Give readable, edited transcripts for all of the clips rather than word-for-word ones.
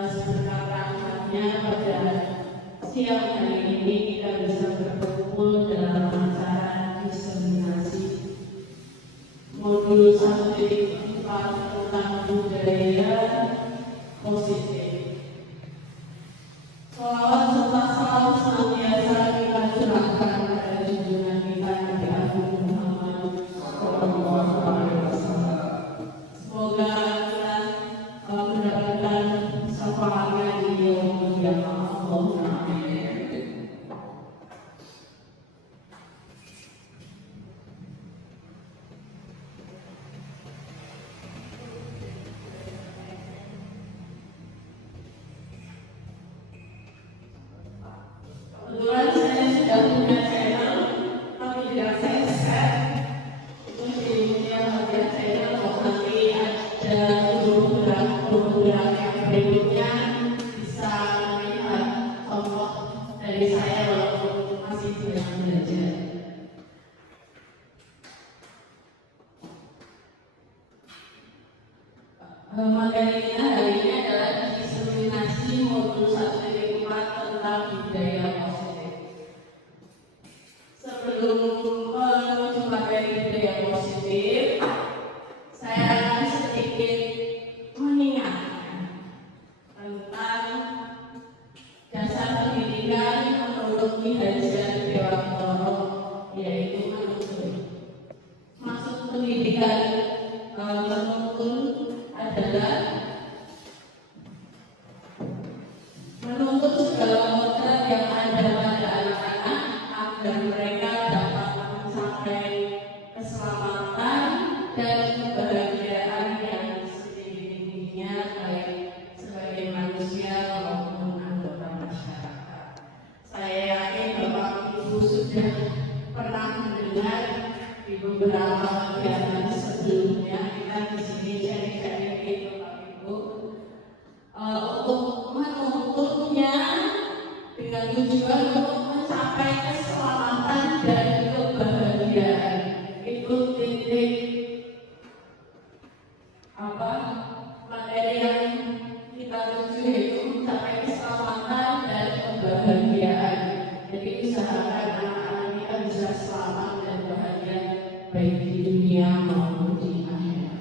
berkat-berkatnya pada siang hari ini kita bisa berkumpul dalam acara diseminasi modul 1.4 tentang budaya positif. Salawat serta salam senantiasa kita curahkan pada junjungan kita Nabi Agung Muhammad Sallallahu Alaihi Wasallam. Semoga kita mendapatkan syafaatnya di yaumul qiyamah. Allahumma amin. Kebetulan saya sudah punya channel, tapi tidak saya share. Itu di bagian channel, kalau nanti ada program yang berikutnya bisa melihat contoh dari saya walaupun masih sedang belajar. Materinya hari ini adalah diseminasi modul 1.4 tentang budaya positif. Sebelum menuju materi budaya positif, saya akan sedikit mengingatkan tentang dasar pendidikan menurut Ki Hajar Dewantoro, yaitu menuntun. Maksud pendidikan menuntun adalah menuntut segala modal yang ada pada anak-anak agar mereka dapat mencapai keselamatan dan kebahagiaan yang setinggi-tingginya baik sebagai manusia maupun anggota masyarakat. Saya yakin Bapak Ibu sudah pernah mendengar di beberapa kegiatan sebelumnya kita di sini sharing-sharing Bapak Ibu untuk menuntutnya dengan tujuan untuk mencapai keselamatan dan kebahagiaan. Itu titik materi yang kita tuju, yaitu mencapai keselamatan dan kebahagiaan. Jadi usahakan anak-anak kita bisa selamat dan bahagia baik di dunia maupun di akhirat.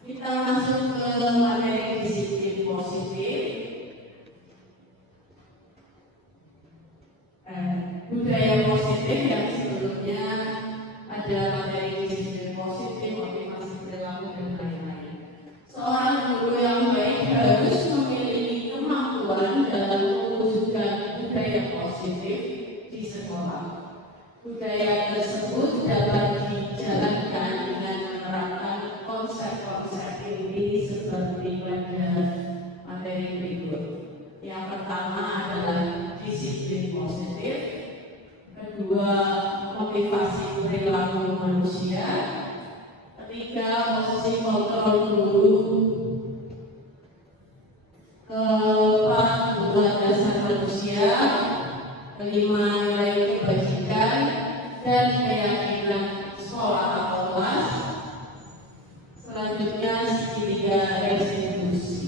Kita masuk ke materi disiplin positif. Budaya positif yang sebelumnya ada materi disiplin positif, motivasi perilaku dan lain-lain. Seorang guru yang baik harus memiliki kemampuan dalam mewujudkan budaya positif di sekolah. Budaya tersebut dapat dijalankan dengan menerapkan konsep-konsep inti seperti pada materi berikut. Yang pertama adalah disiplin positif, kedua motivasi perilaku manusia, ketiga posisi kontrol guru, keempat hubungan dasar manusia, kelima nilai kebajikan dan keyakinan sekolah atau kelas. Selanjutnya segitiga restitusi.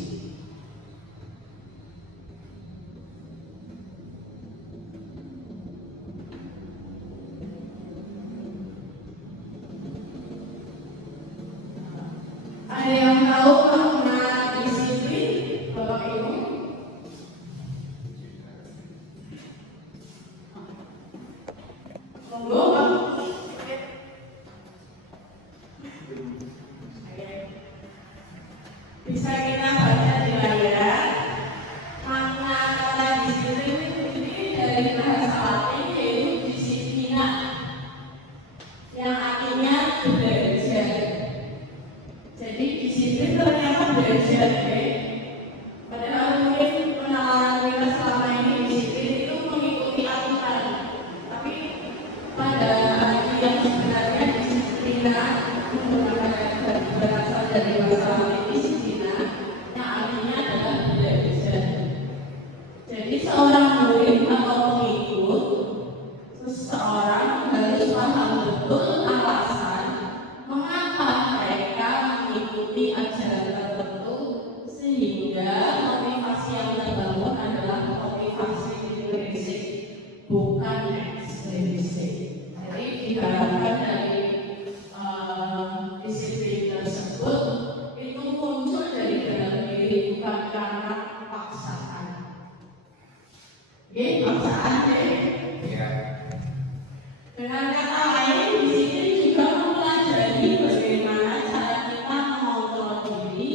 Ada yang tahu makna disiplin, Bapak Ibu? Monggo, Pak. Bisa kita baca di layar. Makna kata disiplin ini dari bahasa Latin yaitu disiplina, yang artinya belajar. Jadi disiplin ternyata belajar, padahal mungkin pengenalan kita selama ini disiplin itu mengikuti aturan, tapi pada arti yang sebenarnya disiplina berasal dari bahasa Latin disiplina, yang artinya adalah belajar. Jadi seorang murid atau pengikut seseorang harus paham betul paksaan deh. Iya. Dengan kata lain, di sini juga mempelajari bagaimana cara kita mengontrol diri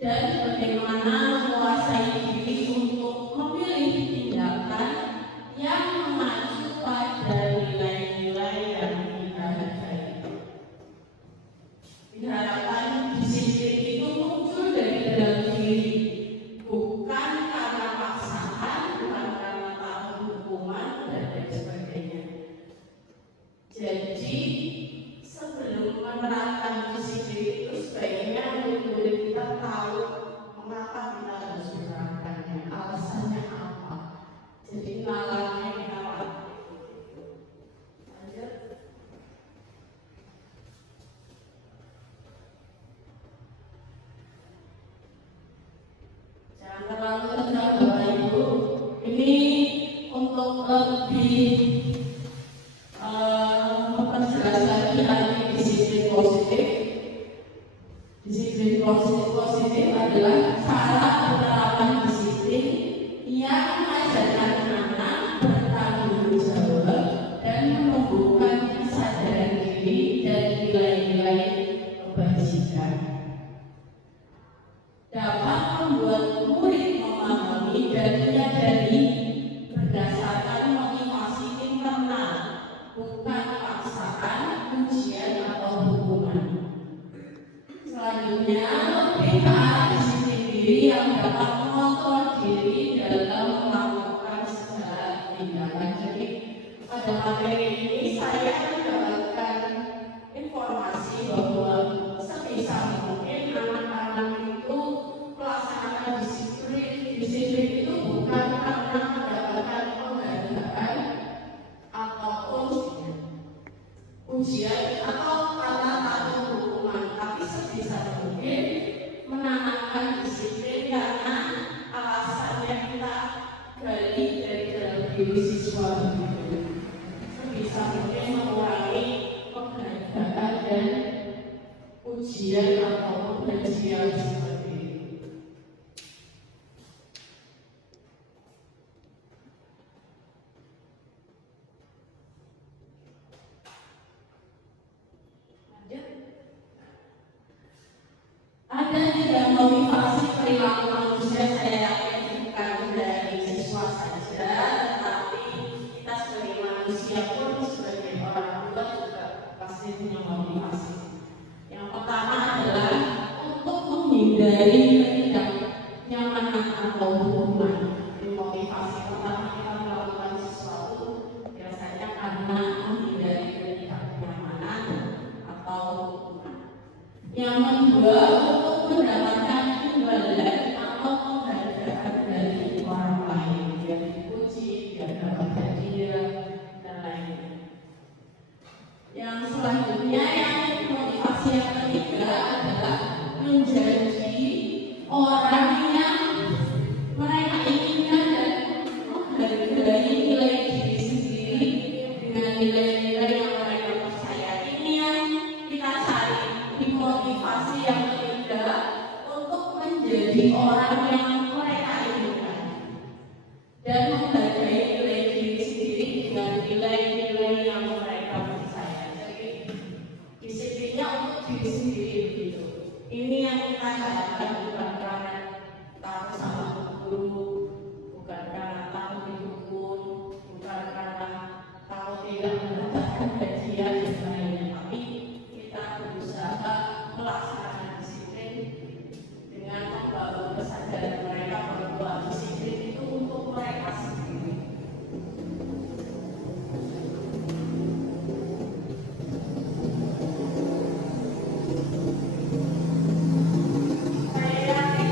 dan bagaimana menguasai diri untuk memilih tindakan yang mengacu pada nilai-nilai yang kita hargai. Diharapkan disiplin itu muncul dari dalam diri, bukan karena paksaan, bukan karena takut hukuman dan lain sebagainya. Jadi sebelum menerapkan disiplin itu sebaiknya murid-murid kita tahu mengapa kita harus menerapkannya, alasannya apa. Jadi nalarnya kita apa? Lanjut. Jangan terlalu tegang Bapak Ibu. Ini untuk lebih memperjelas lagi arti disiplin positif. Disiplin positif adalah cara penerapan disiplin yang mengajarkan anak bertanggung jawab dan menumbuhkan kesadaran diri dan nilai-nilai kebajikan. Dapat membuat murid memahami dan menyadari berdasarkan motivasi internal, bukan paksaan, ujian atau hukuman. Selanjutnya, lebih ke arah disiplin diri yang dapat mengontrol diri dalam melakukan segala tindakan. Jadi pada materi ini saya mendapatkan informasi bahwa sebisa mungkin anak-anak itu melaksanakan disiplin itu bukan karena mendapatkan penghargaan ataupun ujian atau karena takut hukuman, tapi sebisa mungkin menanamkan disiplin karena alasannya kita gali dari dalam diri siswa begitu. Sebisa mungkin mengurangi penghargaan dan ujian atau pengajian seperti itu. Ada tidak motivasi perilaku manusia, saya yakin bukan dari siswa saja, tetapi kita sebagai manusia pun sebagai orang tua juga pasti punya motivasi. Yang pertama adalah untuk menghindari ketidaknyamanan atau hukuman. Motivasi pertama kita melakukan sesuatu biasanya karena menghindari ketidaknyamanan atau hukuman. Yang kedua, untuk mendapatkan imbalan atau penghargaan dari orang lain, biar dipuji, biar dapat hadiah dan lainnya. Yang selanjutnya, yang motivasi yang ketiga adalah menjadi orang yang mereka inginkan dan menghargai nilai diri sendiri dengan nilai-nilai yang mereka percaya. Ini yang kita cari, dimotivasi yang ketiga untuk menjadi orang yang mereka inginkan dan menghargai nilai diri sendiri dengan nilai-nilai yang mereka percaya. Jadi disiplinnya untuk diri sendiri begitu. Ini yang kita harapkan, bukan karena takut sama guru, bukan karena takut dihukum, bukan karena takut tidak mendapatkan hadiah dan lainnya, tapi kita berusaha melaksanakan disiplin dengan membangun kesadaran mereka bahwa disiplin itu untuk mereka sendiri. Saya yakin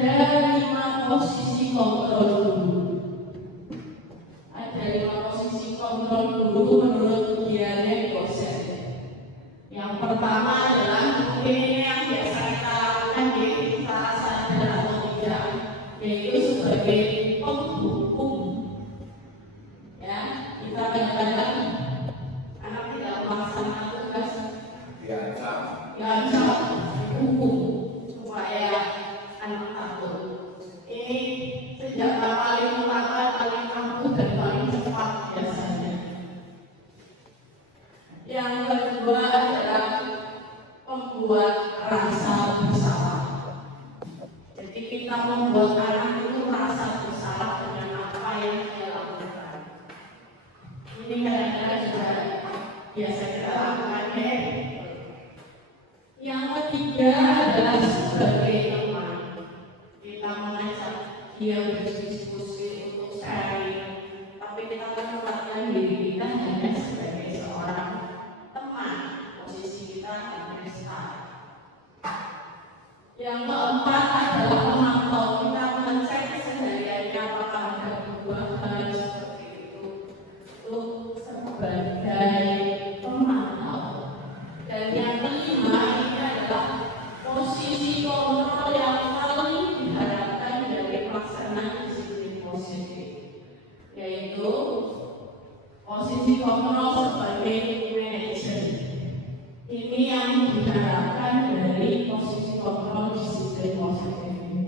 ada 5 posisi kontrol guru. Ada 5 posisi kontrol guru menurut Diane dosen. Yang pertama adalah ini yang biasa kita lakukan di salah satu atau tidak, yaitu sebagai penghukum. Ya, kita kadang-kadang anak tidak melaksanakan tugas diancam hukum supaya anak takut. Ini senjata paling utama, paling ampuh dan paling cepat biasanya. Yang kedua adalah membuat rasa bersalah. Jadi kita membuat anak itu rasa bersalah dengan apa yang dia lakukan. Ini kadang-kadang juga biasa kita lakukan. Yang ketiga adalah sebagai teman. Kita mengajak dia berdiskusi untuk sharing, tapi kita menempatkan diri kita hanya sebagai seorang teman. Posisi kita hanya staff. Yang keempat adalah memantau. Kita mengecek kesehariannya apakah ada perubahan seperti itu. Itu sebagai pemantau. Dan yang kelima ini adalah posisi kontrol yang paling diharapkan dari pelaksanaan disiplin positif, yaitu posisi kontrol sebagai manajer. Ini yang diharapkan dari posisi kontrol disiplin positif ini.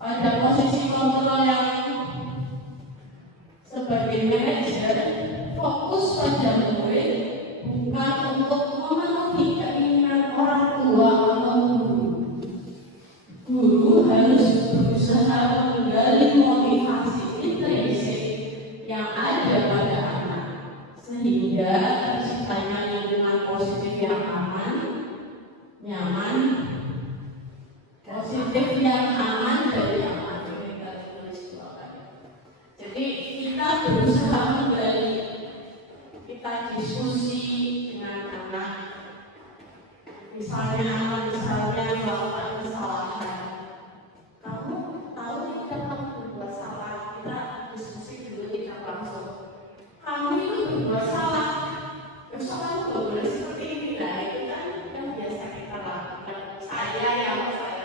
Pada posisi kontrol yang sebagai manajer, fokus pada murid bukan untuk memenuhi keinginan orang tua atau guru. Guru harus berusaha menggali motivasi intrinsik yang ada pada anak, sehingga terciptanya lingkungan positif yang aman, nyaman, positif yang aman dan nyaman. Kita tulis dua kali. Jadi kita berusaha menggali, kita diskusi dengan anak. Misalnya melakukan kesalahan. Kamu tahu tidak kamu berbuat salah? Kita diskusi dulu, kita langsung. Kamu itu berbuat salah. Besok kamu nggak boleh seperti ini. Nah, itu kan yang biasa kita lakukan. Yang saya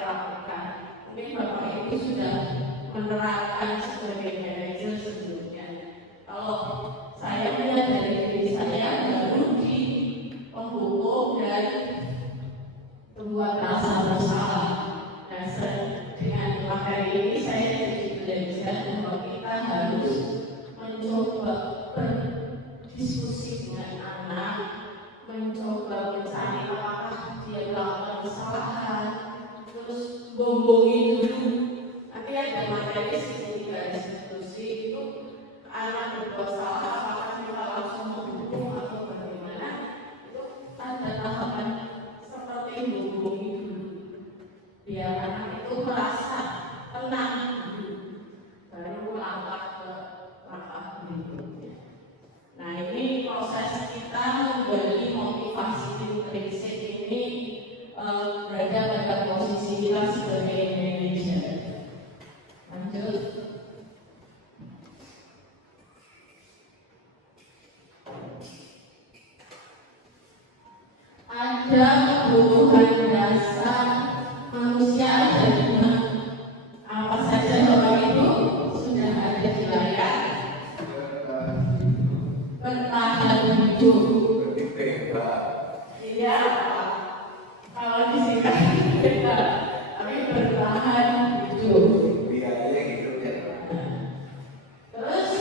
lakukan. Mungkin Bapak Ibu sudah menerapkan sebagai manajer sebelumnya. Kalau saya melihat dari diri saya baru di penghukum dan membuat rasa bersalah. Dan dengan materi ini saya jadi belajar bahwa kita harus mencoba berdiskusi dengan anak, mencoba mencari apakah dia melakukan kesalahan, terus bombongi dulu. Nanti ada materi sini garis diskusi itu anak berbuat salah, apakah kita langsung menghukum atau bagaimana? Itu ada tahapan seperti bombongi dulu, biar anak itu merasa tenang dulu, baru langkah ke langkah berikutnya. Nah, ini proses kita menggali motivasi intrinsik ini berada pada posisi kita sebagai manajer. Lanjut. Ada kebutuhan dasar manusia dan apa saja Bapak Ibu sudah ada di layar. Bertahan hidup. Iya, kalau disingkat beda, tapi bertahan hidup. Terus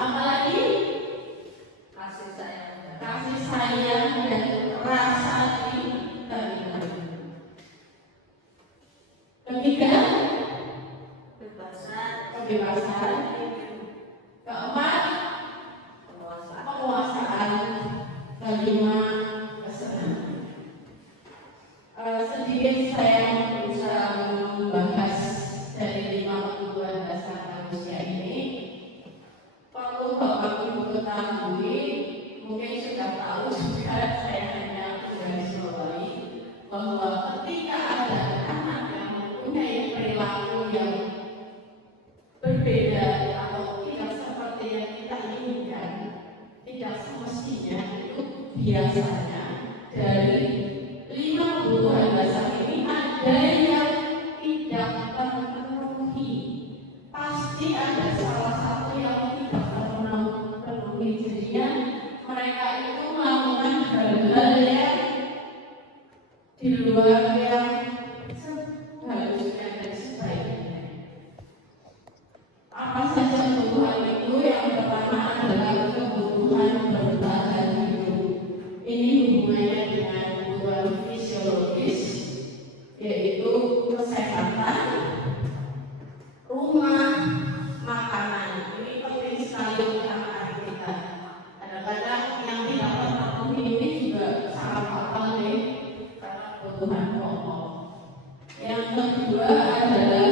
apa lagi? Kasih sayang dan rasa diterima. Ketiga, kebebasan. Keempat, penguasaan. Kelima, kesenangan. Sedikit saya berusaha membahas dari 5 kebutuhan dasar manusia ini. Perlu Bapak Ibu ketahui, mungkin sudah tahu juga, saya hanya garis bawahi bahwa ketika ada anak yang mempunyai kesehatan, rumah, makanan. Ini penting sekali untuk anak-anak kita. Kadang-kadang yang tidak terpenuhi ini juga sangat fatal nih, karena kebutuhan pokok. Yang kedua adalah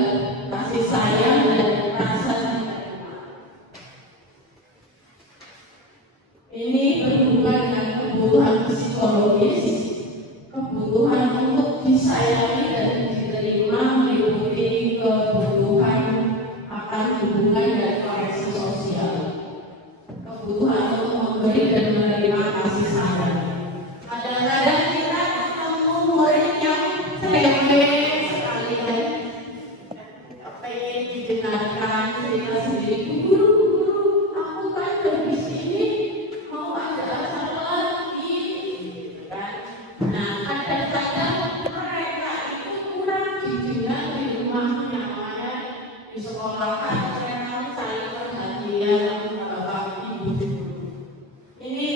kasih sayang dan rasa diterima. Ini berhubungan dengan kebutuhan psikologis, kebutuhan untuk disayangi dan diterima, meliputi kebutuhan akan hubungan dan koneksi sosial, kebutuhan untuk memberi dan menerima kasih sayang. Kadang-kadang kita ketemu murid yang tempe sekali dan pengen didengarkan cerita sendiri. Guru, aku kan dari sini mau ada acara lagi, gitu kan? Nah, kadang-kadang mereka itu kurang didengar di rumahnya, makanya di sekolah mereka cari perhatian bapak ibu. Ini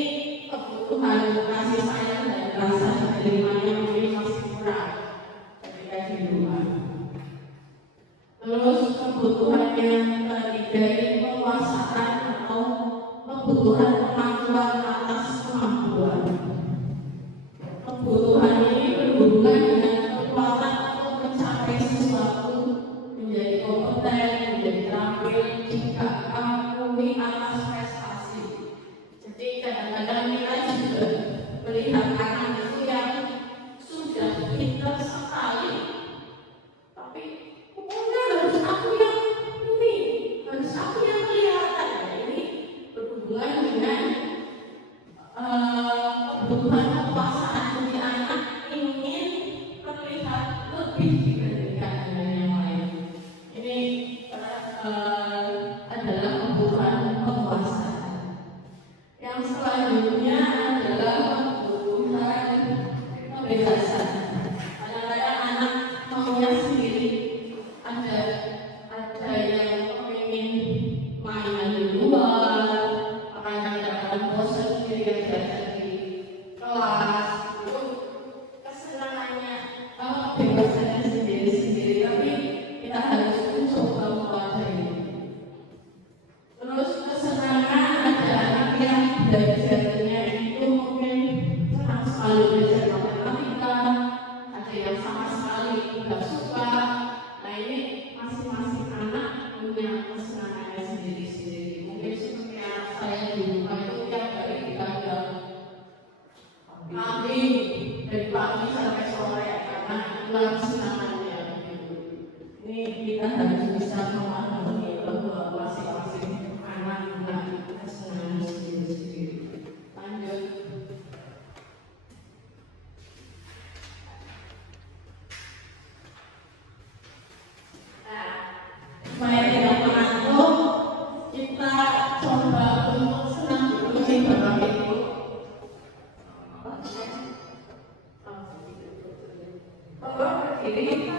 kebutuhan kasih sayang dan rasa diterimanya mungkin masih kurang ketika di rumah. Terus kebutuhan yang ketiga ini penguasaan atau kebutuhan pengakuan atas kemampuan. Kebutuhan ini berhubungan dengan kekuatan untuk mencapai sesuatu, menjadi kompeten, menjadi terampil jika akui atas prestasi. Jadi kadang-kadang kita juga melihat anak itu yang sudah pintar sekali, tapi pokoknya harus aku yang ini, harus aku yang kelihatan. Nah, ini berhubungan dengan kebutuhan kekuasaan. Jadi anak ingin terlihat lebih dibandingkan dengan yang lain. Ini adalah kebutuhan kekuasaan. Yang selanjutnya adalah kebutuhan kebebasan. Kadang-kadang anak maunya sendiri. Ada yang ingin mainan di luar, kadang-kadang bosan sendiri aja di kelas. Itu kesenangannya, kebebasannya sendiri-sendiri. Tapi kita harus mencoba mempelajari. Terus kesenangan, ada anak yang belajarnya itu mungkin senang sekali belajar matematika, ada yang sama sekali tidak suka. Nah, ini masing-masing anak punya kesenangannya sendiri-sendiri. Mungkin seperti anak saya di rumah itu tiap hari dikandang kambing dari pagi sampai sore karena itulah kesenangannya. Ini kita harus bisa memahami bahwa masing-masing anak punya kesenangan sendiri-sendiri. Lanjut. Nah, supaya tidak mengantuk, kita coba untuk senang dulu sih Bapak Ibu. Oh, berdiri.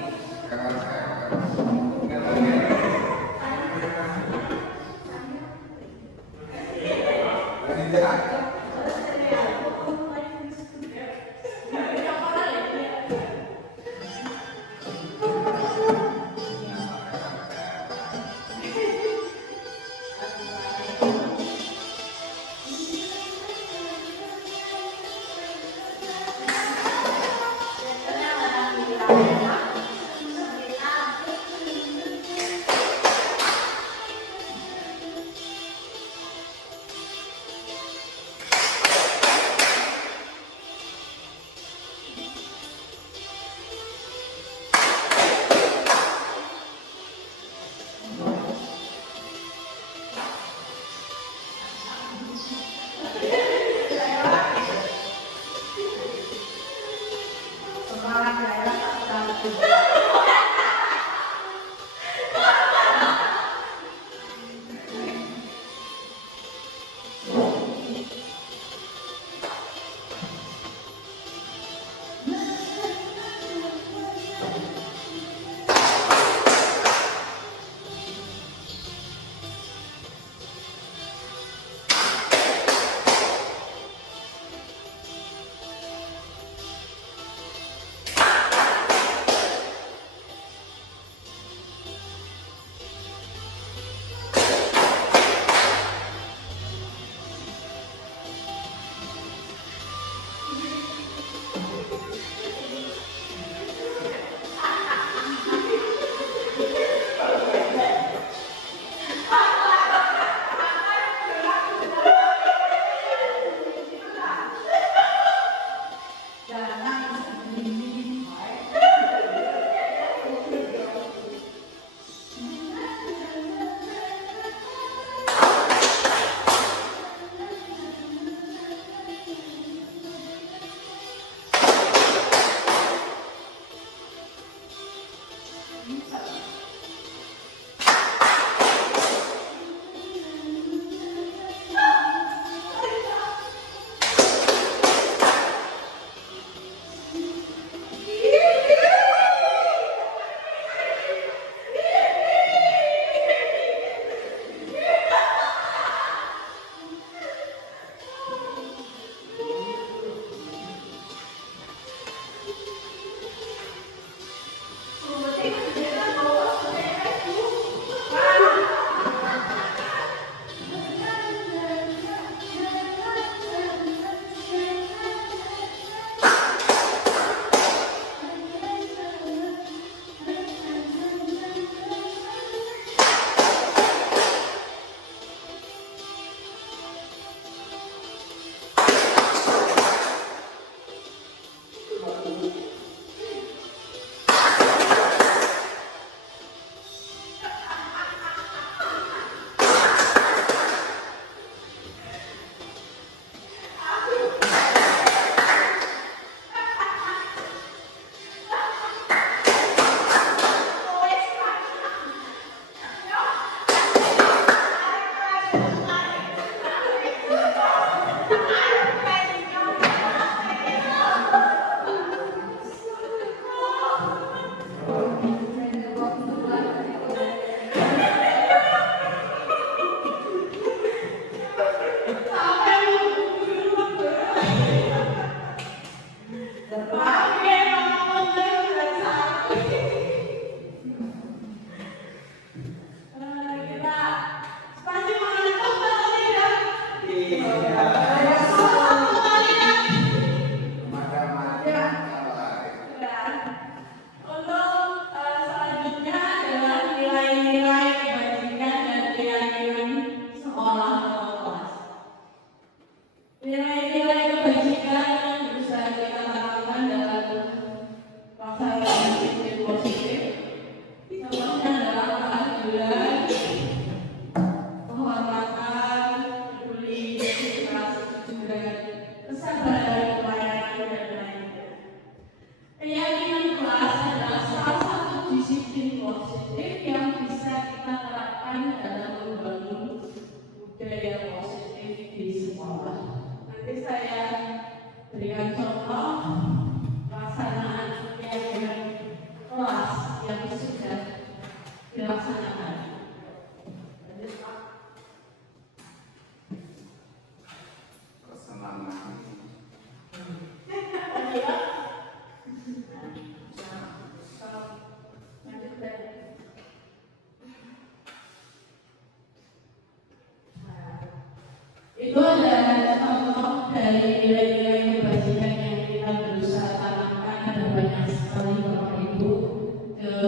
Itu adalah contoh dari nilai-nilai kebajikan yang kita berusaha tanamkan. Ada banyak sekali Bapak Ibu.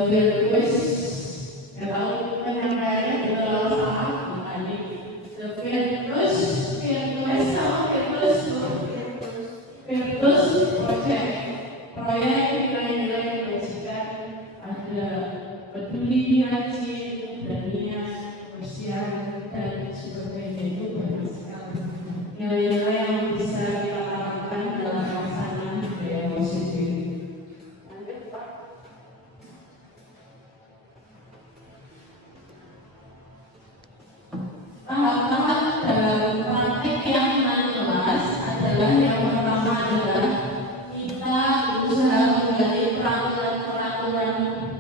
Virtuous, ya tahu penyampaiannya adalah salah makanya. Virtuous project, proyek nilai-nilai kebajikan. Ada peduli, rajin, berniat, usia dan sebagainya. Itu banyak sekali nilai-nilai yang bisa kita terapkan dalam pelaksanaan budaya positif. Tahap-tahap dalam praktik yang jelas adalah yang pertama adalah kita berusaha menggali peraturan-peraturan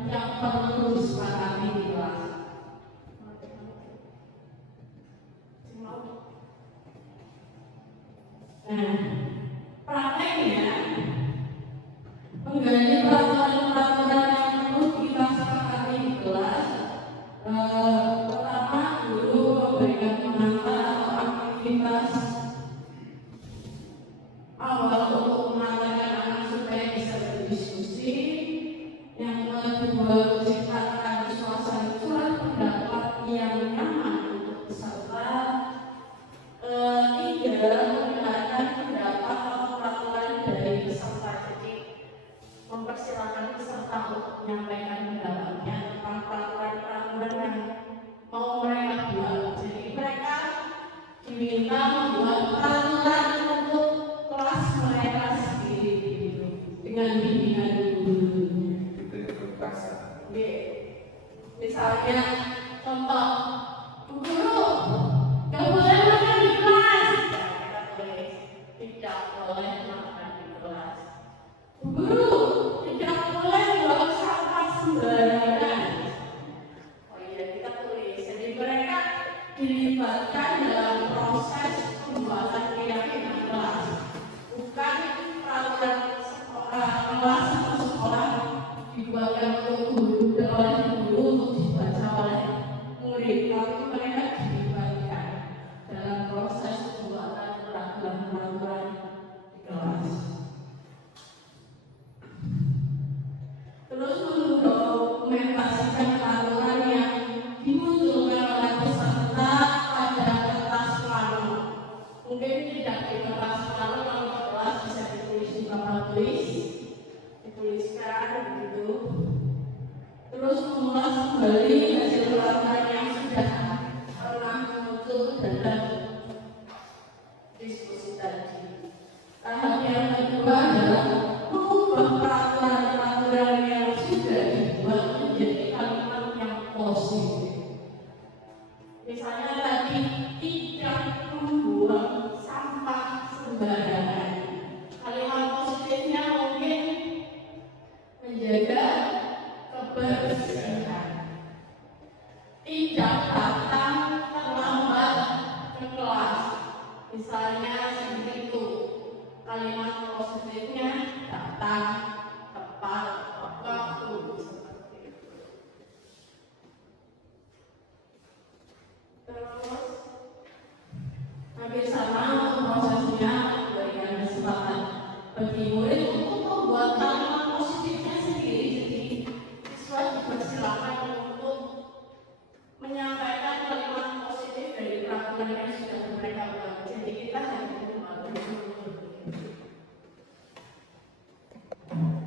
yang perlu disepakati di kelas. Nah, prakteknya menggali peraturan-peraturan yang perlu kita sepakati di kelas. Pertama, guru memberikan pengantar atau aktivitas awal untuk mengantarkan anak supaya bisa berdiskusi. Yang kedua, menciptakan suasana pendapat yang nyaman untuk peserta. Tiga, mendengarkan pendapat atau peraturan dari peserta. Jadi mempersilahkan peserta untuk Oke. Misalnya contoh, Bu Guru, nggak boleh makan di kelas. Kita tulis, tidak boleh makan di kelas. Bu Guru, tidak boleh buang sampah sembarangan. Oh iya, kita tulis. Jadi mereka dilibatkan dalam proses pembuatan keyakinan kelas, bukan peraturan sekolah kelas atau sekolah dibuatkan untuk guru dan oleh guru untuk dibaca oleh murid, tapi mereka dilibatkan dalam proses pembuatan peraturan di kelas. Terus mendokumentasikan peraturan yang dimunculkan oleh peserta pada kertas plano. Mungkin tidak di kertas plano, kalau di kelas bisa ditulis di papan tulis, dituliskan begitu. Terus mengulas kembali hasil peraturan yang sudah pernah muncul dalam diskusi tadi. Tahap yang kedua adalah mengubah peraturan-peraturan yang sudah dibuat menjadi kalimat yang positif. Misalnya tadi, tidak membuang sampah sembarangan. Kalimat positifnya mungkin menjaga kebersihan. Tidak datang terlambat ke kelas. Misalnya seperti itu. Kalimat positifnya datang tepat waktu, seperti itu. Terus hampir sama prosesnya, memberikan kesempatan bagi murid untuk membuat kalimat positifnya sendiri. Jadi siswa dipersilakan untuk menyampaikan kalimat positif dari peraturan yang sudah mereka buat. Jadi kita hanya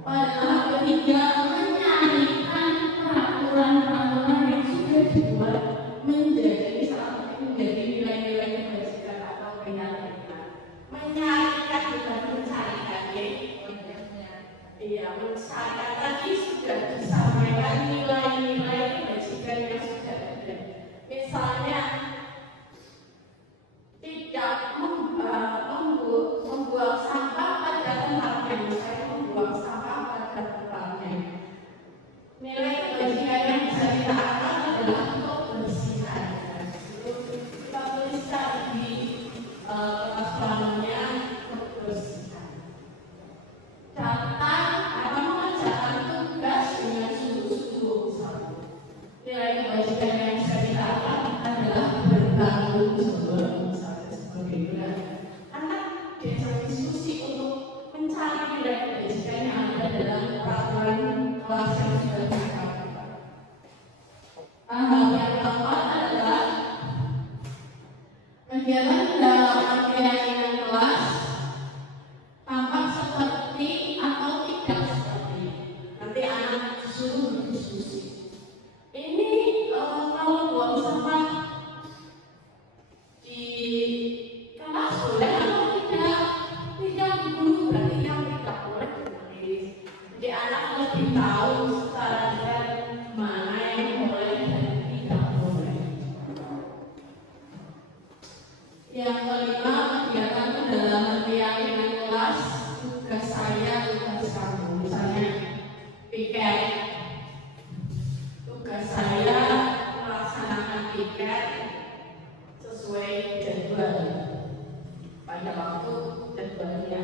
pada tahap ketiga, menyalurkan peraturan-peraturan yang sudah dibuat menjadi nilai-nilai kebajikan atau keyakinan. Menyalurkan bukan mencarikan, iya, mencarikan tadi sudah disampaikan nilai-nilai kebajikan yang sudah ada. Misalnya tidak membuang sampah pada tempatnya. Misalnya membuang sampah pada tempatnya. Nilai kebajikan yang bisa kita angkat adalah kebersihan. Kita tuliskan di kertas planonya kebersihan. Datang atau mengerjakan tugas dengan sungguh-sungguh. Misalnya nilai kebajikan yang bisa kita angkat adalah bertanggung jawab. Misalnya seperti itu. Anak diajak diskusi untuk mencari nilai kebajikan yang ada dalam peraturan kelas yang sudah ditetapkan. Tahap yang keempat adalah kegiatan pendalaman keyakinan kelas tampak seperti atau tidak seperti. Nanti anak disuruh berdiskusi. Ini kalau buang sampah di kelas boleh atau tidak? Tidak dulu, berarti yang tidak boleh ditulis. Jadi anak mesti tahu secara detail mana yang boleh dan tidak boleh. Yang kelima, kegiatan pendalaman keyakinan kelas, tugas saya, tugas kamu. Misalnya piket, tugas saya melaksanakan piket sesuai jadwal pada waktu jadwalnya.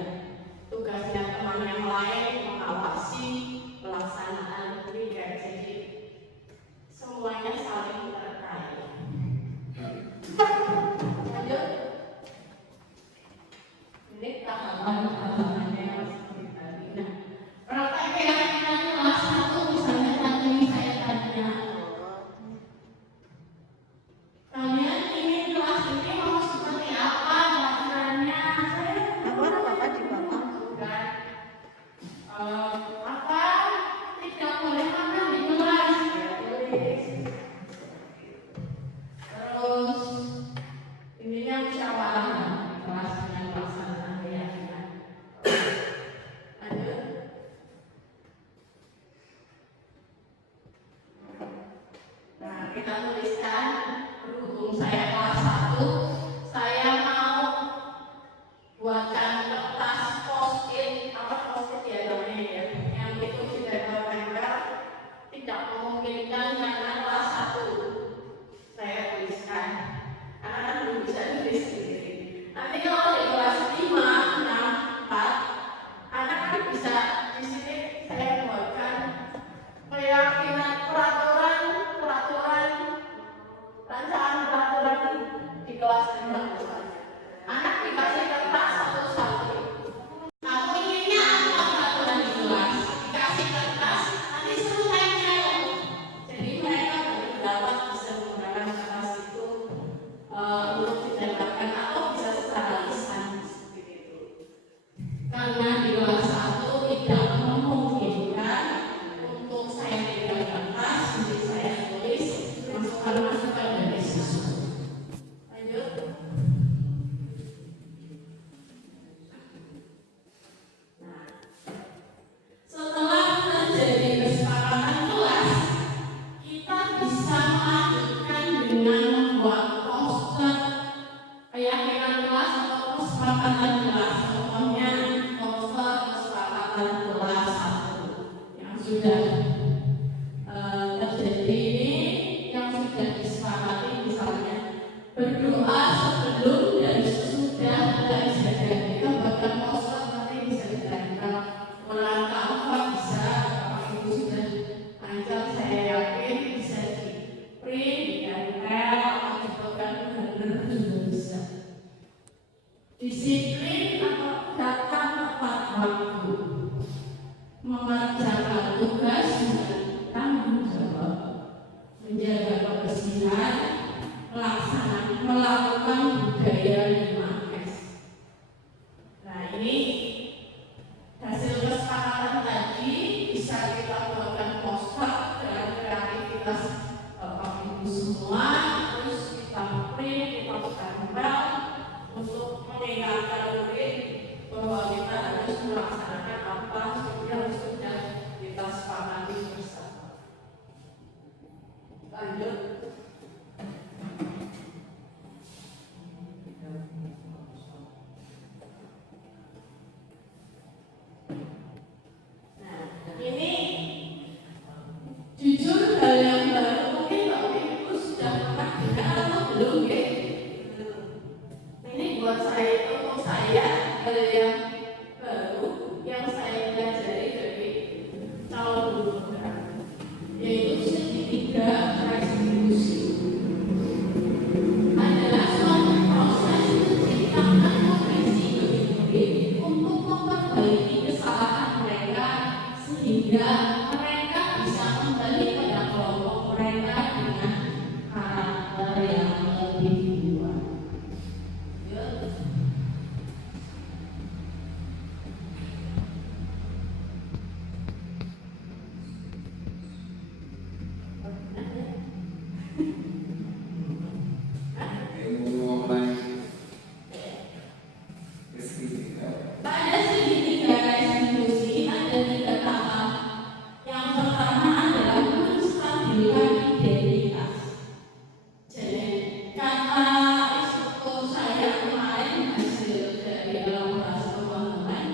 Tugasnya teman yang lain mengawasi pelaksanaan piket. Jadi semuanya saling terkait. Lanjut. Ini tahapan-tahapannya seperti tadi. Nah, praktek keyakinan kelas 1 misalnya tadi saya tanya, kalian ingin kelas ini mau seperti apa peraturannya? Saya apa di bawah kan? Apa tidak boleh makan di kelas? Tulis. Terus ininya musyawarah di kelas dengan pelaksanaan keyakinan. Lanjut. kita tuliskan, berhubung saya kelas 1, saya mau buatkan kertas post-it, ya namanya ya, yang itu ditempel-tempel, tidak memungkinkan karena kelas 1. Saya tuliskan, anak-anak belum bisa tulis sendiri. Nanti kalau di kelas 5, 6, 4, anak-anak bisa di sini saya buatkan keyakinan peraturan rancangan peraturan di kelas 5 misalnya. Anak dikasih kertas satu-satu. Kamu inginnya apa peraturan di kelas? Dikasih kertas, nanti suruh tempel. Jadi mereka dapat bisa menggunakan kertas itu untuk ditempelkan atau bisa secara lisan seperti itu. Karena di kelas 1 tidak memungkinkan untuk saya pegang kertas, jadi saya tulis masukan-masukan dari siswa. Lanjut. Nah, setelah terjadi kesepakatan kelas, kita bisa melanjutkan dengan membuat poster keyakinan kelas atau kesepakatan kelas. Contohnya poster kesepakatan kelas 1 yang sudah terjadi ini, yang sudah disepakati, misalnya berdoa sebelum dan sesudah belajar. Kita buatkan poster, nanti bisa ditempel. Melangkah apa bisa, kalau itu sudah lancar, saya yakin bisa di print, ditempel, atau dibuatkan benar-benar juga bisa. Disiplin atau datang tepat waktu, mengerjakan tugas dengan tanggung jawab, menjaga kebersihan, melakukan budaya 5S. Nah, ini hasil kesepakatan tadi bisa kita buatkan poster dengan kreativitas Bapak Ibu semua, terus kita print, kita tempel untuk mengingatkan murid bahwa kita harus melaksanakan apa yang sudah kita sepakati bersama. Lanjut. Nah, ini jujur hal yang baru, mungkin Bapak Ibu sudah pernah dengar atau belum ya? Ini buat saya, untuk saya hal yang baru yang saya pelajari dari calon guru, yaitu segitiga restitusi. Adalah suatu proses menciptakan kondisi bagi untuk memperbaiki kesalahan mereka sehingga mereka bisa kembali pada kelompok mereka dengan karakter yang lebih kuat. Pada segitiga restitusi ada 3 tahap. Yang pertama adalah menstabilkan identitas. Jadi kata instruktur saya kemarin hasil dari elaborasi teman-teman,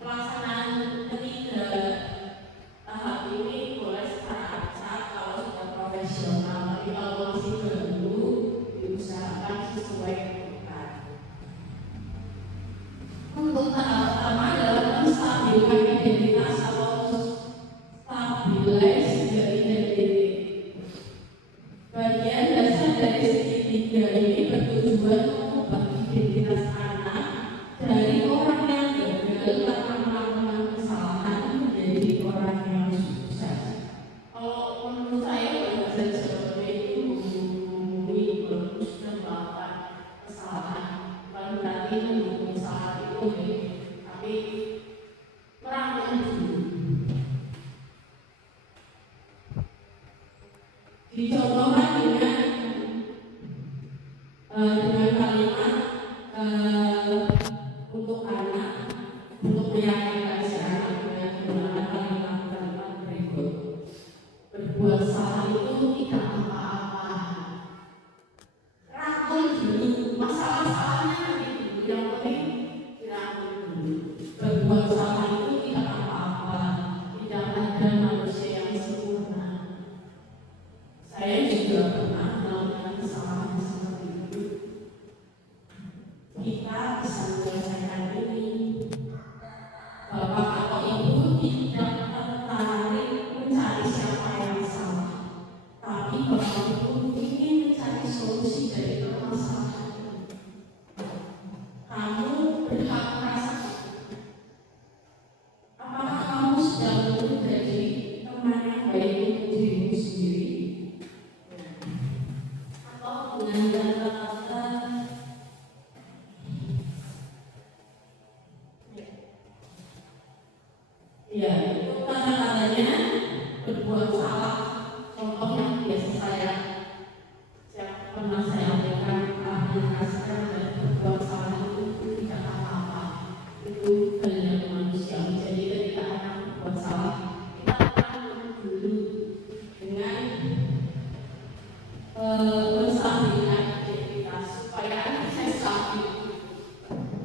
pelaksanaan ketiga tahap ini boleh secara acak kalau sudah profesional, tapi kalau masih baru diusahakan sesuai kebutuhan. Untuk tahap pertama adalah menstabilkan identitas atau stabilize the identity. Bagian dasar dari segitiga ini bertujuan mengubah identitas anak dari orang yang gagal karena melakukan kesalahan menjadi orang yang sukses. Kalau menurut saya bahasa Jawa itu bagus dan melakukan kesalahan, bukan berarti mendukung kesalahan itu, tapi merangkul dulu. Dicontohkan dengan kalimat untuk anak, untuk meyakinkan si anak dengan menggunakan kalimat berikut. Berbuat salah itu tidak apa-apa, Tapi kalau ingin mencari solusi dari permasalahan, kamu berhak merasa apakah kamu sedang menjadi teman yang baik untuk dirimu sendiri, atau dengan kata-kata ya itu kata-katanya berbuat salah. Contoh yang biasa pernah saya berikan saya dan berbuat salah itu tidak apa-apa, itu hal yang manusiawi. Jadi ketika anak berbuat salah, kita akan dulu dengan menstabilkan identitas supaya anak saya stabil,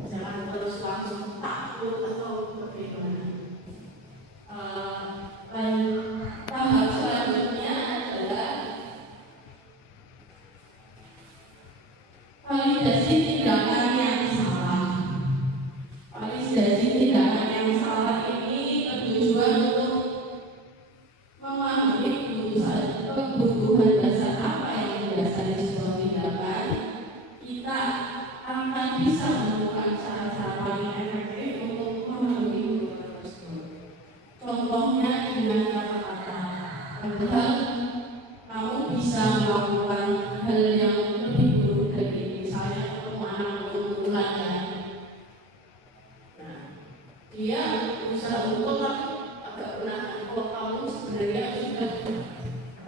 jangan terus langsung takut atau bagaimana. Dan tahap selanjutnya adalah validasi tindakan yang salah. Validasi tindakan yang salah ini bertujuan untuk memahami kebutuhan dasar apa yang mendasari sebuah tindakan. Kita akan bisa menemukan cara-cara paling efektif untuk memenuhi kebutuhan tersebut. Contohnya dengan kata-kata, padahal kamu bisa melakukan hal yang lebih buruk dari ini, misalnya pertemanan untuk belajar. Nah, dia berusaha untuk agak benar kalau kamu sebenarnya sudah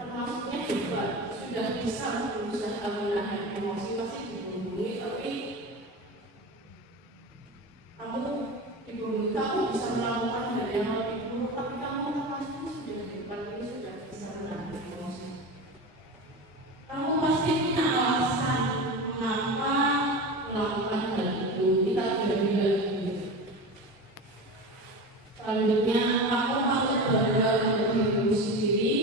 termasuknya juga sudah bisa berusaha menahan emosi, masih dihubungi, tapi kamu bisa melakukan hal yang lebih buruk, tapi kamu termasuk sudah di depan ini sudah bisa menahan emosi. Kamu pasti punya alasan mengapa melakukan hal itu. Kita sudah bilang begitu. Selanjutnya, kamu harus berada pada dirimu sendiri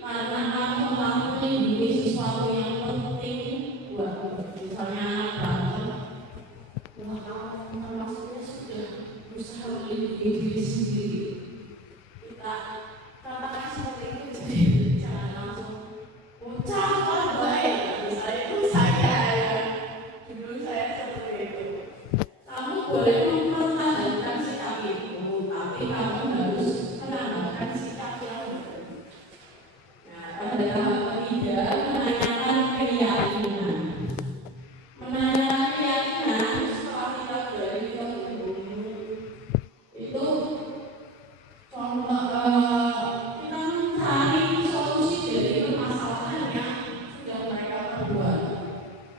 karena kamu mampu melindungi sesuatu yang penting buatmu. Misalnya berantem, wah kamu termasuknya sudah berusaha melindungi diri sendiri. Kita katakan seperti itu, jadi jangan langsung ucap baik. Misalnya itu saya ya, dulu saya seperti itu. Kamu boleh mempertahankan sikap itu, tapi kamu harus menambahkan sikap yang benar. Nah, pada tahap ketiga, menanyakan keyakinan. Menanyakan keyakinan setelah kita berada di itu contoh kita mencari solusi dari permasalahan yang sudah mereka perbuat.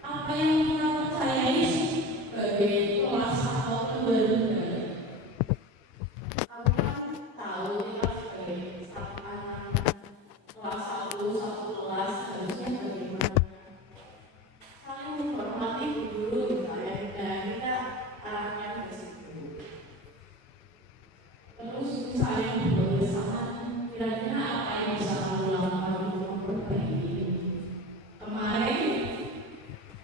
Apa yang kita percayai sebagai kelas atau benar. Kamu kan tahu kita sebagai anak kelas 1 kelas harusnya bagaimana. Saling menghormati guru misalnya, dan kita arahnya ke situ. Terus misalnya berbuat salah, kira-kira apa yang bisa kamu lakukan untuk memperbaiki? Kemarin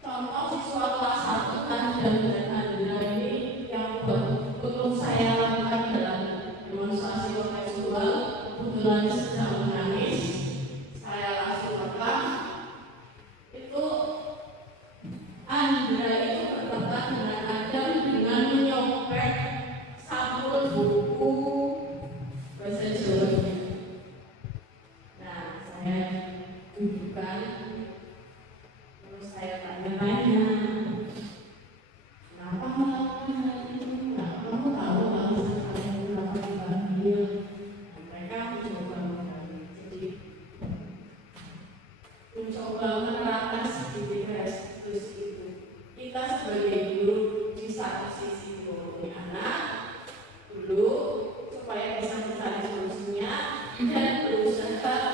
contoh siswa kelas 1 dan Andra ini yang untuk saya lakukan dalam demonstrasi kontekstual, kebetulan sedang menangis, saya langsung rekam. Itu Andra itu berdebat dengan Adam dengan menyopek sampul buku bahasa Jawa. Nah, saya dudukkan, terus saya tanya-tanya, kenapa melakukan hal itu? Nah, kamu tahu kalau saya melakukan bahagia. Mereka mencoba menggali, jadi mencoba menerapkan sedikit restitusi itu. Kita sebagai guru di satu sisi mempunyai anak dulu supaya bisa mencari solusinya dan berusaha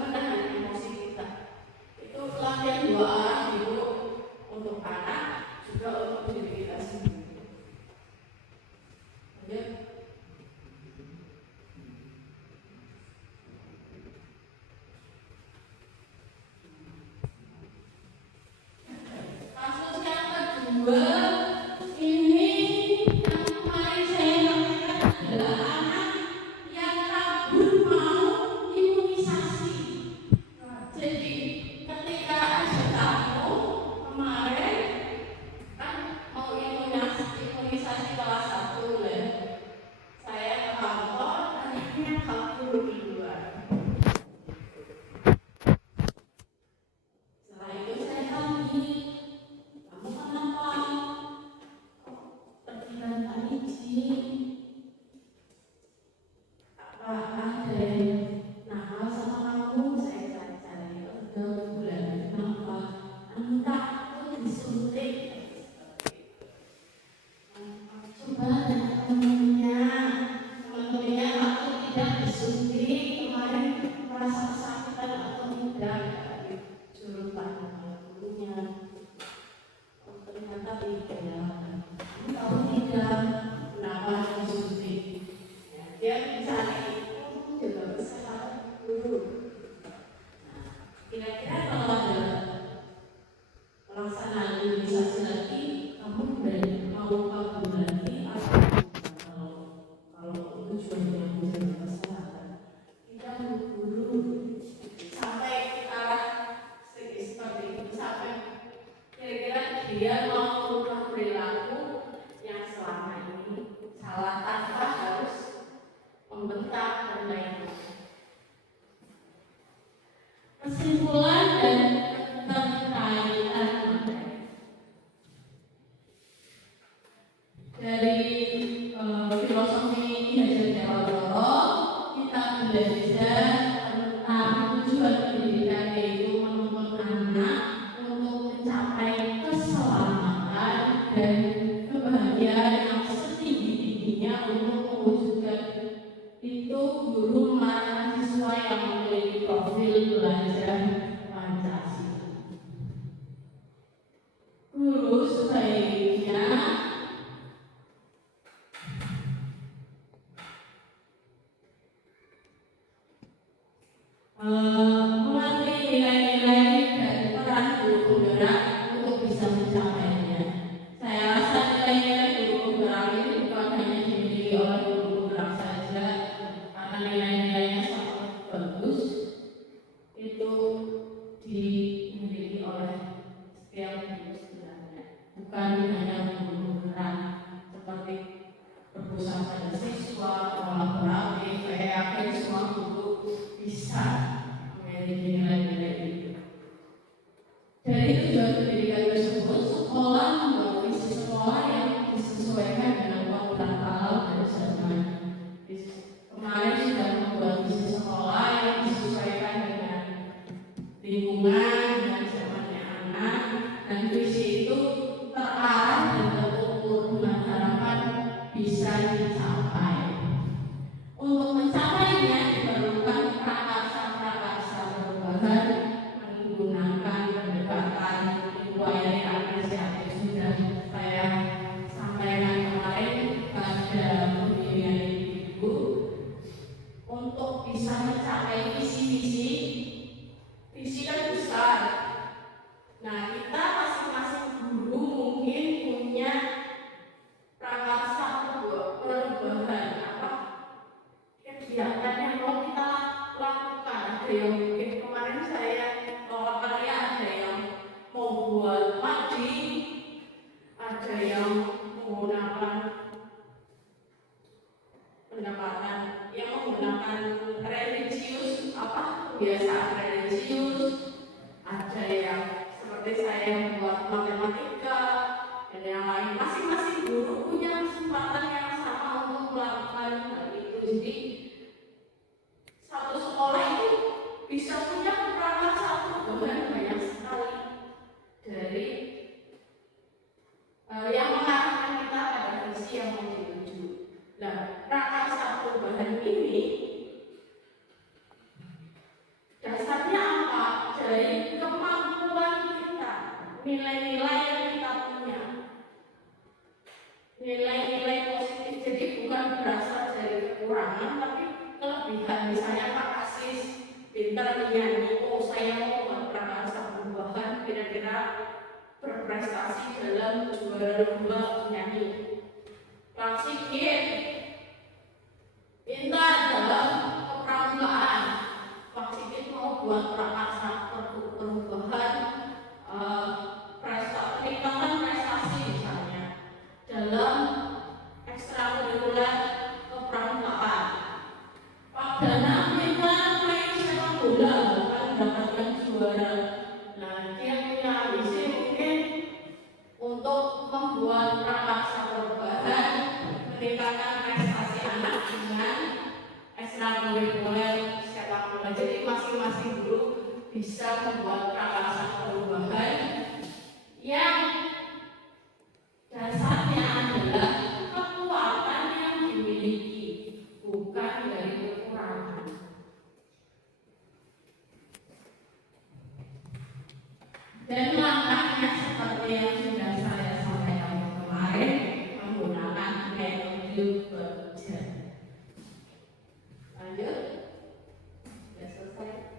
menahan emosi kita. Itu latihan dua arah gitu, untuk anak juga untuk diri kita sendiri. Ya. Kasus yang kedua ini kesimpulan dan keterkaitan dari filosofi Ki Hajar Dewantara, kita belajar tentang tujuan pendidikan, yaitu menuntun anak untuk mencapai keselamatan dan kebahagiaan yang setinggi-tingginya untuk mewujudkan itu guru mahasiswa yang memiliki profil belajar Pancasila. Guru sebaiknya mengerti nilai-nilai dan peran guru penggerak untuk bisa mencapainya. Saya rasa nilai-nilai guru penggerak ini bukan hanya dimiliki oleh guru penggerak saja, karena nilai-nilainya sangat bagus, itu dimiliki oleh setiap guru sebenarnya, bukan hanya guru penggerak seperti perpusat pada siswa, kolaboratif. Saya yakin semua guru bisa memiliki nilai-nilai itu. Dari tujuan pendidikan tersebut, sekolah membuat visi sekolah yang disesuaikan dengan program alam dan zaman. Kemarin sudah membuat visi sekolah yang disesuaikan dengan lingkungan dan zamannya anak, dan visi itu terarah dan terukur dengan harapan bisa dicapai. Untuk mencapainya diperlukan prakarsa-prakarsa perubahan menggunakan pendekatan upaya yang inisiatif sudah saya sampaikan kemarin pada pembimbingan ibu untuk bisa mencapai visi-visi. Visi kan besar. Nah, kita masing-masing guru mungkin punya prakarsa perubahan kegiatan yang mau kita lakukan. Ada yang mungkin kemarin saya kalian ada yang mau buat padi, ada yang menggunakan pendekatan yang menggunakan religius, kebiasaan religius, ada yang seperti saya membuat matematika, dan yang lain. Masing-masing guru punya kesempatan yang sama untuk melakukan hal itu. Jadi satu sekolah itu bisa punya prakarsa perubahan banyak sekali dari yang mengarahkan kita pada visi yang mau dituju. Nah, prakarsa perubahan ini dasarnya apa? Dari kemampuan kita, nilai-nilai yang kita punya, nilai-nilai positif. Jadi bukan berasal dari kekurangan, tapi kelebihan. Misalnya Pak Asis pintar menyanyi, saya mau buat prakarsa perubahan, kira-kira berprestasi dalam juara lomba menyanyi. Pak Sigit pintar dalam kepramukaan, Pak Sigit mau buat prakarsa perubahan peningkatan prestasi misalnya dalam ekstrakurikuler kepramukaan. Pak Dana pintar main sepak bola, bahkan mendapatkan juara. Nah, dia punya visi mungkin untuk membuat prakarsa perubahan, meningkatkan prestasi anak dengan ekstrakurikuler sepak bola. Jadi masing-masing guru bisa membuat prakarsa perubahan yang dasarnya adalah kekuatan yang dimiliki, bukan dari kekurangan. Dan langkahnya seperti yang sudah saya sampaikan kemarin, menggunakan metode bekerja. Lanjut, sudah selesai.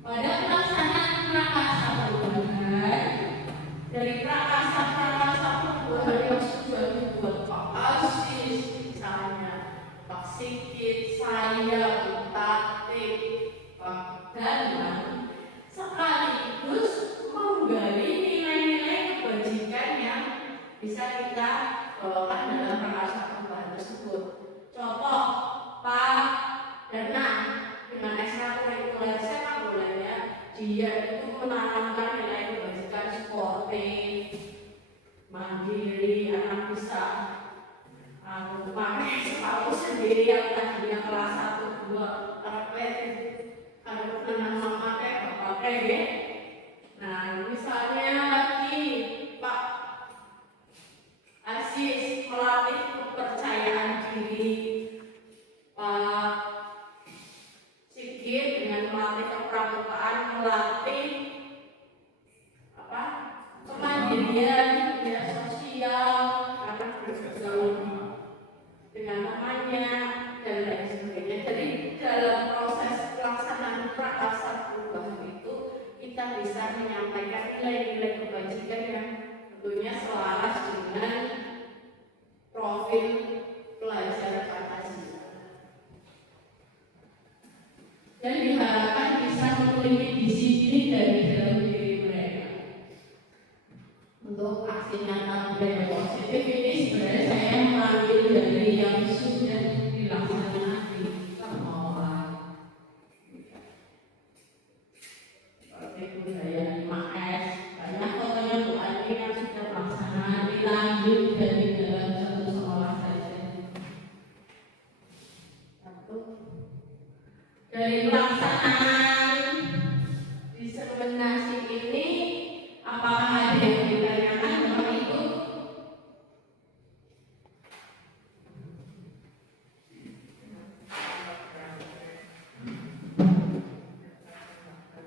Pada pelaksanaan prakarsa perubahan, dari prakarsa perubahan yang sudah dibuat Pak Asis, misalnya Pak Sigit, saya, Bu Tati, Pak Danang, sekaligus menggali nilai-nilai kebajikan yang bisa kita bawakan dalam rangka perubahan tersebut. Contoh, Pak Dana dengan ekstrakurikuler sepak bolanya dia itu menanamkan nilai kebajikan sportif, mandiri, anak bisa pakai sepatu sendiri yang tadinya kelas 1, 2, karpet kalau pernah memakai pakai ya. Nah misalnya lagi Pak Aziz melatih kepercayaan diri, Pak Sigit dengan melatih kepramukaan, melatih kemandirian, media sosial, karena bergaul dengan temannya dan lain sebagainya. Jadi dalam proses pelaksanaan prakarsa perubahan itu kita bisa menyampaikan nilai-nilai kebajikan yang tentunya selaras dengan profil pelajar Pancasila. Dan diharapkan bisa memiliki disiplin dari dalam diri mereka. Untuk aksi nyata budaya positif ini sebenarnya saya mengambil dari yang sudah dilaksanakan di sekolah. Seperti budaya 5S, banyak fotonya Bu Andi yang sudah pelaksanaan dilanjut dari dalam satu sekolah saja. Satu, dari pelaksanaan diseminasi ini, apakah ada yang ditanyakan Bapak Ibu?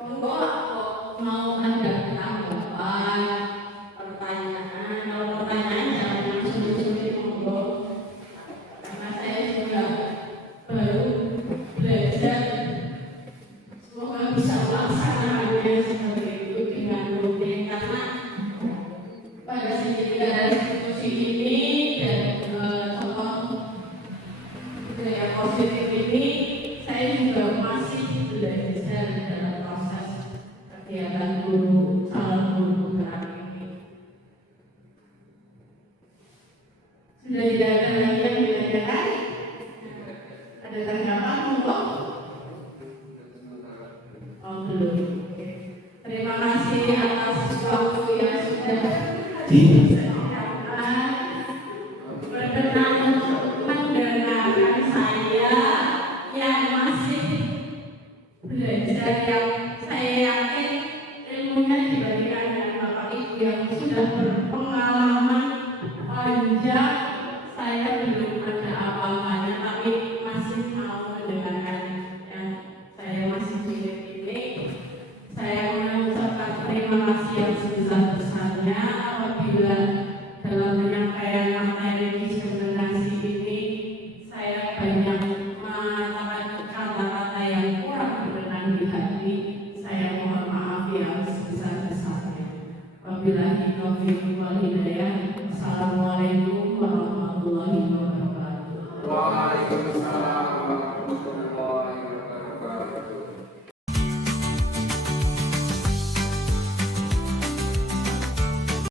Monggo mau ada tanggapan, pertanyaan. Kalau pertanyaan jangan yang sulit-sulit, monggo. Karena saya juga baru belajar, semoga bisa melaksanakannya seperti itu dengan rutin. Karena pada sejadinya diskusi ini dan contoh budaya positif ini, saya juga masih belajar dalam proses kegiatan guru calon guru berat ini. Sudah tidak ada lagi yang ditanyakan? Ada tanggapan monggo? Oh belum. Oke. Terima kasih atas waktu yang sudah disediakan. Berkenan untuk mendengarkan saya yang masih belajar, yang saya yakin ilmunya dibandingkan dengan Bapak Ibu yang sudah berpengalaman panjang. Saya belum ada apa-apanya, tapi masih mau mendengarkan yang saya masih cilik ini. Saya mengucapkan terima kasih yang sebesar-besarnya apabila dalam penyampaian materi diseminasi ini saya banyak mengatakan kata-kata yang kurang berkenan di hati. Saya mohon maaf yang sebesar-besarnya. Wabillahi taufiq wal hidayah. Assalamualaikum warahmatullahi wabarakatuh. Waalaikumsalam.